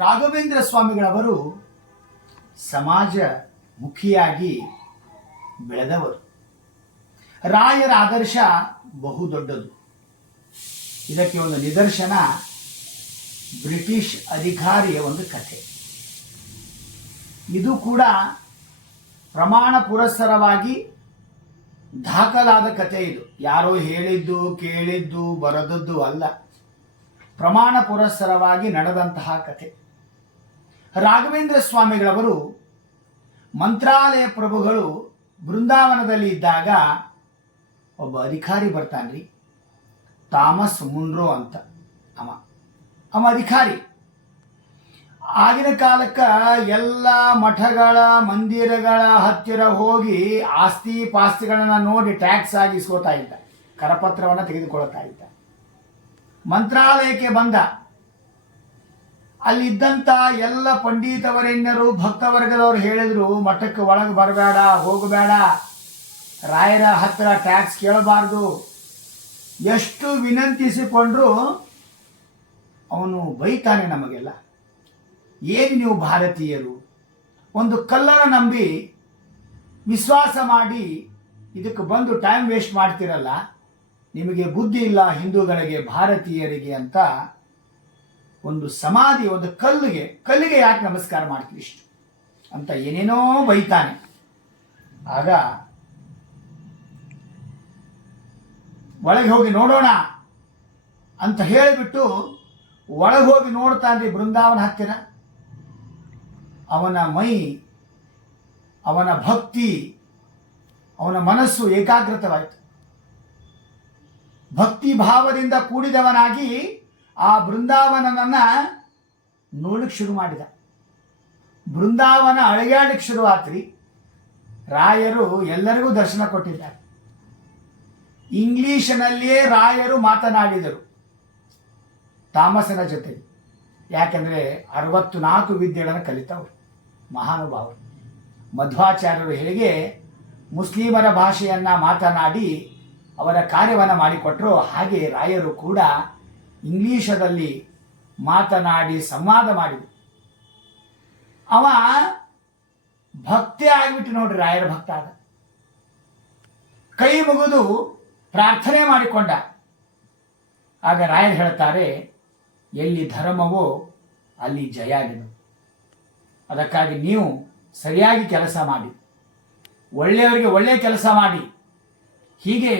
ರಾಘವೇಂದ್ರ ಸ್ವಾಮಿಗಳವರು ಸಮಾಜ ಮುಖಿಯಾಗಿ ಬೆಳೆದವರು. ರಾಯರ ಆದರ್ಶ ಬಹುದೊಡ್ಡದು. ಇದಕ್ಕೆ ಒಂದು ನಿದರ್ಶನ ಬ್ರಿಟಿಷ್ ಅಧಿಕಾರಿಯ ಒಂದು ಕಥೆ. ಇದು ಕೂಡ ಪ್ರಮಾಣ ಪುರಸ್ಸರವಾಗಿ ದಾಖಲಾದ ಕಥೆ. ಇದು ಯಾರೋ ಹೇಳಿದ್ದು ಕೇಳಿದ್ದು ಬರೆದದ್ದು ಅಲ್ಲ, ಪ್ರಮಾಣ ಪುರಸ್ಸರವಾಗಿ ನಡೆದಂತಹ ಕಥೆ. ರಾಘವೇಂದ್ರ ಸ್ವಾಮಿಗಳವರು ಮಂತ್ರಾಲಯ ಪ್ರಭುಗಳು ಬೃಂದಾವನದಲ್ಲಿ ಇದ್ದಾಗ ಒಬ್ಬ ಅಧಿಕಾರಿ ಬರ್ತಾನ್ರಿ, ಥಾಮಸ್ ಮುನ್ರೋ ಅಂತ. ಅವ ಅಧಿಕಾರಿ. ಆಗಿನ ಕಾಲಕ್ಕೆ ಎಲ್ಲ ಮಠಗಳ ಮಂದಿರಗಳ ಹತ್ತಿರ ಹೋಗಿ ಆಸ್ತಿ ಪಾಸ್ತಿಗಳನ್ನ ನೋಡಿ ಟ್ಯಾಕ್ಸ್ ಆಗಿ ಇಸ್ಕೋತಾ ಇದ್ದ, ಕರಪತ್ರವನ್ನು ತೆಗೆದುಕೊಳ್ತಾ ಇದ್ದ. ಮಂತ್ರಾಲಯಕ್ಕೆ ಬಂದ. ಅಲ್ಲಿದ್ದಂಥ ಎಲ್ಲ ಪಂಡಿತವರೆಣ್ಯರು ಭಕ್ತವರ್ಗದವರು ಹೇಳಿದ್ರು, ಮಠಕ್ಕೆ ಒಳಗೆ ಬರಬೇಡ, ಹೋಗಬೇಡ, ರಾಯರ ಹತ್ತಿರ ಟ್ಯಾಕ್ಸ್ ಕೇಳಬಾರ್ದು. ಎಷ್ಟು ವಿನಂತಿಸಿಕೊಂಡ್ರು ಅವನು ಬೈತಾನೆ ನಮಗೆಲ್ಲ. ಏನು ನೀವು ಭಾರತೀಯರು ಒಂದು ಕಲ್ಲನ್ನು ನಂಬಿ ವಿಶ್ವಾಸ ಮಾಡಿ ಇದಕ್ಕೆ ಬಂದು ಟೈಮ್ ವೇಸ್ಟ್ ಮಾಡ್ತಿರಲ್ಲ, ನಿಮಗೆ ಬುದ್ಧಿ ಇಲ್ಲ ಹಿಂದೂಗಳಿಗೆ, ಭಾರತೀಯರಿಗೆ ಅಂತ ಒಂದು ಸಮಾಧಿ, ಒಂದು ಕಲ್ಲಿಗೆ ಯಾಕೆ ನಮಸ್ಕಾರ ಮಾಡ್ತೀವಿ ಇಷ್ಟು ಅಂತ ಏನೇನೋ ಬೈತಾನೆ. ಆಗ ಒಳಗೆ ಹೋಗಿ ನೋಡೋಣ ಅಂತ ಹೇಳಿಬಿಟ್ಟು ಒಳಗೆ ಹೋಗಿ ನೋಡ್ತಾನ್ರಿ ಬೃಂದಾವನ ಹತ್ತಿರ. ಅವನ ಮೈ, ಅವನ ಭಕ್ತಿ, ಅವನ ಮನಸ್ಸು ಏಕಾಗ್ರತವಾಯಿತು. ಭಕ್ತಿ ಭಾವದಿಂದ ಕೂಡಿದವನಾಗಿ ಆ ಬೃಂದಾವನನನ್ನ ನೋಡಲಿಕ್ಕೆ ಶುರು ಮಾಡಿದ. ಬೃಂದಾವನ ಅಳಗ್ಯಾಡಕ್ಕೆ ಶುರು ಆತ್ರಿ. ರಾಯರು ಎಲ್ಲರಿಗೂ ದರ್ಶನ ಕೊಟ್ಟಿದ್ದಾರೆ. ಇಂಗ್ಲಿಷಿನಲ್ಲಿಯೇ ರಾಯರು ಮಾತನಾಡಿದರು ಥಾಮಸನ ಜೊತೆ. ಯಾಕೆಂದರೆ 64 ವಿದ್ಯೆಗಳನ್ನು ಕಲಿತವರು ಮಹಾನುಭಾವರು. ಮಧ್ವಾಚಾರ್ಯರು ಹೇಗೆ ಮುಸ್ಲಿಮರ ಭಾಷೆಯನ್ನ ಮಾತನಾಡಿ ಅವರ ಕಾರ್ಯವನ್ನು ಮಾಡಿಕೊಟ್ರು, ಹಾಗೆ ರಾಯರು ಕೂಡ ಇಂಗ್ಲಿಷದಲ್ಲಿ ಮಾತನಾಡಿ ಸಂವಾದ ಮಾಡಿದರು. ಅವ ಭಕ್ತಿ ಆಗಿಬಿಟ್ಟು ನೋಡ್ರಿ, ರಾಯರ ಭಕ್ತ ಆದ. ಕೈ ಮುಗಿದು ಪ್ರಾರ್ಥನೆ ಮಾಡಿಕೊಂಡ. ಆಗ ರಾಯರು ಹೇಳ್ತಾರೆ, ಎಲ್ಲಿ ಧರ್ಮವೋ ಅಲ್ಲಿ ಜಯಾಗಿದು. ಅದಕ್ಕಾಗಿ ನೀವು ಸರಿಯಾಗಿ ಕೆಲಸ ಮಾಡಿ, ಒಳ್ಳೆಯವರಿಗೆ ಒಳ್ಳೆಯ ಕೆಲಸ ಮಾಡಿ, ಹೀಗೆ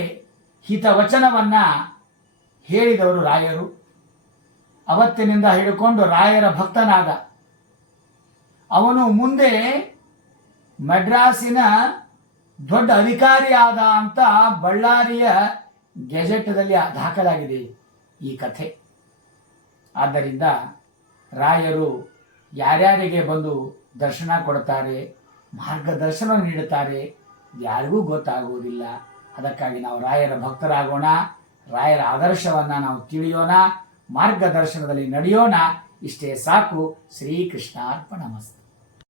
ಹಿತವಚನವನ್ನ ಹೇಳಿದವರು ರಾಯರು. ಅವತ್ತಿನಿಂದ ಹಿಡ್ಕೊಂಡು ರಾಯರ ಭಕ್ತನಾದ. ಅವನು ಮುಂದೆ ಮಡ್ರಾಸಿನ ದೊಡ್ಡ ಅಧಿಕಾರಿ ಆದ ಅಂತ ಬಳ್ಳಾರಿಯ ಗೆಜೆಟ್ದಲ್ಲಿ ದಾಖಲಾಗಿದೆ ಈ ಕಥೆ. ಆದ್ದರಿಂದ ರಾಯರು ಯಾರ್ಯಾರಿಗೆ ಬಂದು ದರ್ಶನ ಕೊಡ್ತಾರೆ, ಮಾರ್ಗದರ್ಶನ ನೀಡುತ್ತಾರೆ, ಯಾರಿಗೂ ಗೊತ್ತಾಗುವುದಿಲ್ಲ. ಅದಕ್ಕಾಗಿ ನಾವು ರಾಯರ ಭಕ್ತರಾಗೋಣ, ರಾಯರ ಆದರ್ಶವನ್ನು ನಾವು ತಿಳಿಯೋಣ, ಮಾರ್ಗದರ್ಶನದಲ್ಲಿ ನಡೆಯೋಣ. ಇಷ್ಟೇ ಸಾಕು. ಶ್ರೀಕೃಷ್ಣಾರ್ಪಣಮಸ್ತು.